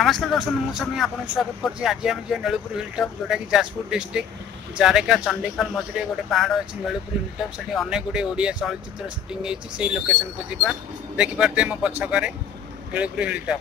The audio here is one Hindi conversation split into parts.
नमस्कार दर्शक मुझे आपको स्वागत कर आज आम जो नीलपुर हिल टॉप जोटा कि जाजपुर डिस्ट्रिक्ट जारेका चंडीखल मझे गोटे पहाड़ अच्छी नीलपुर हिल टॉप से अनेक गुड़े ओडिया चलचित्र शूटिंग होती लोकेशन को जीवा देखिपे मो पछक नीलपुर हिल टॉप।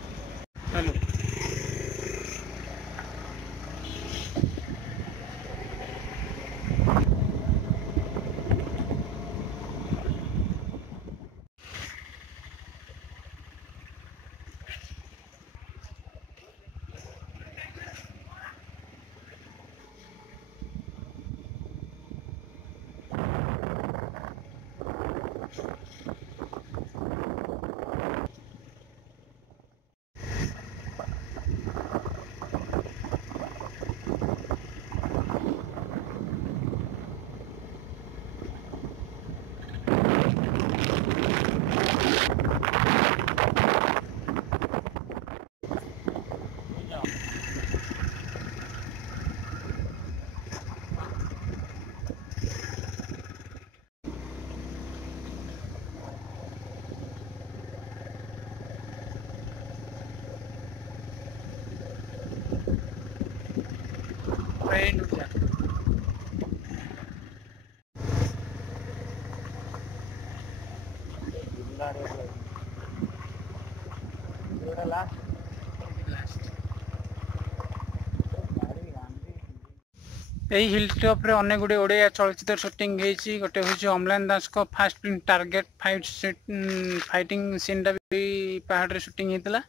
यही हिल टॉप रे अनेक गुड़े ओडिया चलचित्र शूटिंग होती गोटे हूँ अम्लान दास को fast film target fighting scene टा भी पहाड़ रे शूटिंग होता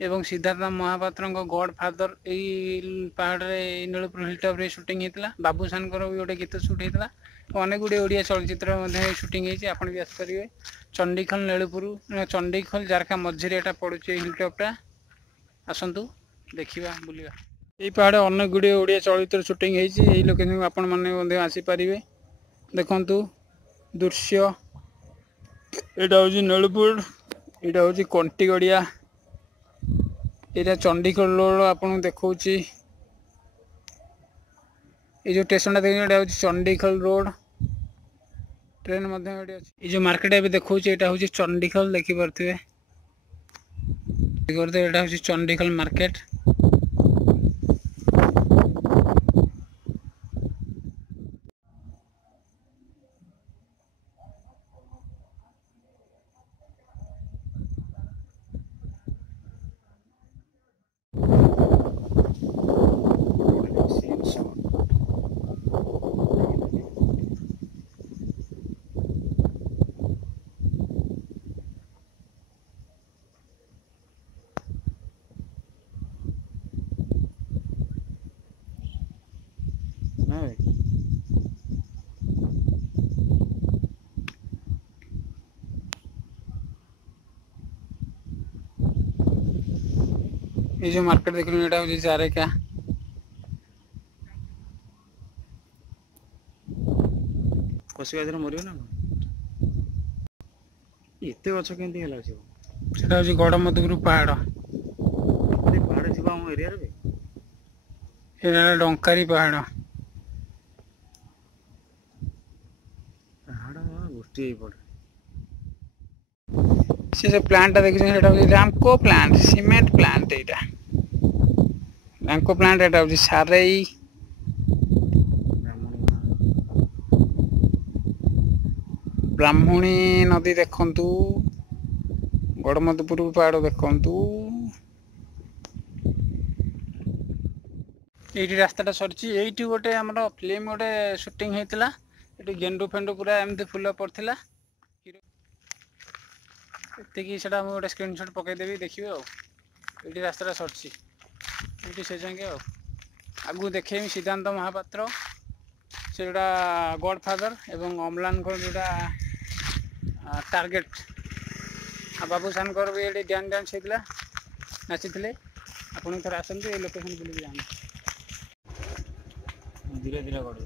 एवं सिद्धार्थ महापात्र गॉड फादर यही पहाड़ रे नीलपुर हिल टॉप रे शूटिंग होता बाबूसान भी गोटे गीत शूट होता अनेक गुड़े ओडिया चलचित्र शूटिंग होती आप भी आसपारे चंडीखल नीलपुर चंडीखल जारका मझे यहाँ पड़ू हिल टॉपटा आसतु देखा बुलवा यही पहाड़ अनेक गुड़े ओडिया चलचित्र शूटिंग होती लोकेशन आपण मैंने आसीपारे देखु दृश्य यहाँ हूँ नीलपुर यहाँ हूँ कंटीगड़िया यहाँ चंडीखल रोड आपन देखा जो स्टेशन देखिए हूँ चंडीखल रोड ट्रेन ये जो मार्केट भी देखा यहाँ हूँ चंडीखल देखिपे यहाँ हूँ चंडीखल मार्केट। ये जो मार्केट देख रहे हैं ये जारेका कसिया मर ना एत गच के गड़मधुपुर पहाड़ पहाड़ जी आम एरिया डंकारी पहाड़ पहाड़ गोटे पड़े से प्लांट देखिए रामको प्लांट सीमेंट प्लांट यहाँ रामको प्लांट यहाँ हूँ सारे ब्राह्मणी नदी देखु गड़मधुपुर पहाड़ देखु ये रास्ता सरी ये गोटे आम फिल्म गोटे शूटिंग होता ये गेंडू फेंडू पूरा एमती फुल पड़ता ये गोटे स्क्रीनशॉट पकईदेवी देखिए ये रास्ता सरी ये से जाए आगू देखे सिद्धांत महापात्र से जोड़ा गॉड फादर एवं अम्लान जोड़ा टार्गेट बाबूसान भी ये डांस डांस होता नाची आपन थोड़ा आसतु ये लोकेशन बुल जाए धीरे धीरे गड़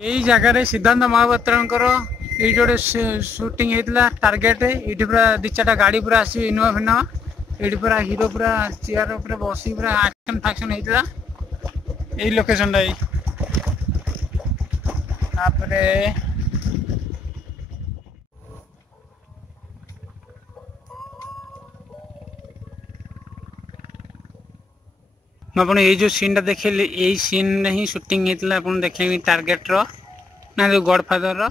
यही जगह सिद्धांत महापात्र ये जोड़े शूटिंग होता टार्गेट ये पूरा दी चार्टा गाड़ी पूरा आस इनोवा फिनोवा ये पूरा हीरो पूरा चेयर पूरा बस पूरा एक्शन फैक्शन होता यही लोकेशन तापरे मुझे ये जो सीन देखिए यही सीन ही शूटिंग होता आप देखे टार्गेट ना जो गडफादर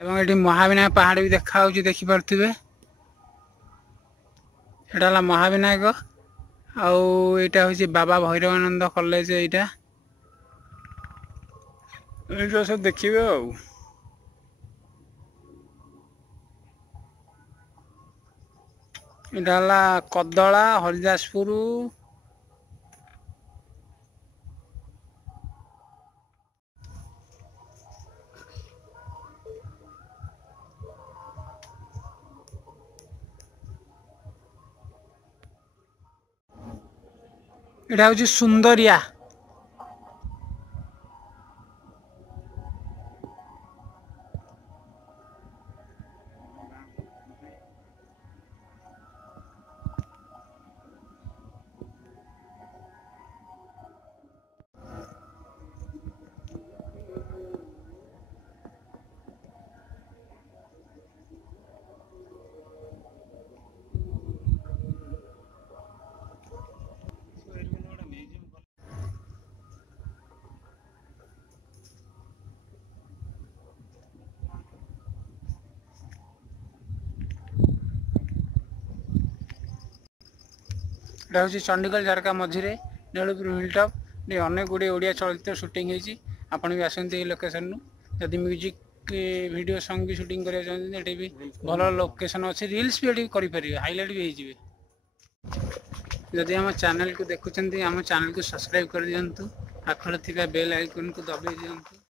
ये महाविनायक पहाड़ भी देखा देखिपे एटा महाविनायक आईटा हूँ बाबा भैरवानंद कॉलेज यहाँ सब देखिए यहाँ कदला हरिदासपुर एटा हूँ सुंदरिया एटा हूँ चंडीगढ़ झारका मझिरे नीलपुर हिलटॉप अनेक गुड़े ओडिया चलचित्र शूटिंग होती आपड़ भी आसती लोकेशन जदि म्यूजिक वीडियो सॉन्ग भी शूटिंग करना चाहते भी भल लोकेशन अच्छे रील्स भी ये करेंगे हाईलाइट भी होती जदि आम चैनल को देखुं आम चैनल को सब्सक्राइब कर दिंतु पाखर थी बेल आइकन को दबाई दिंतु।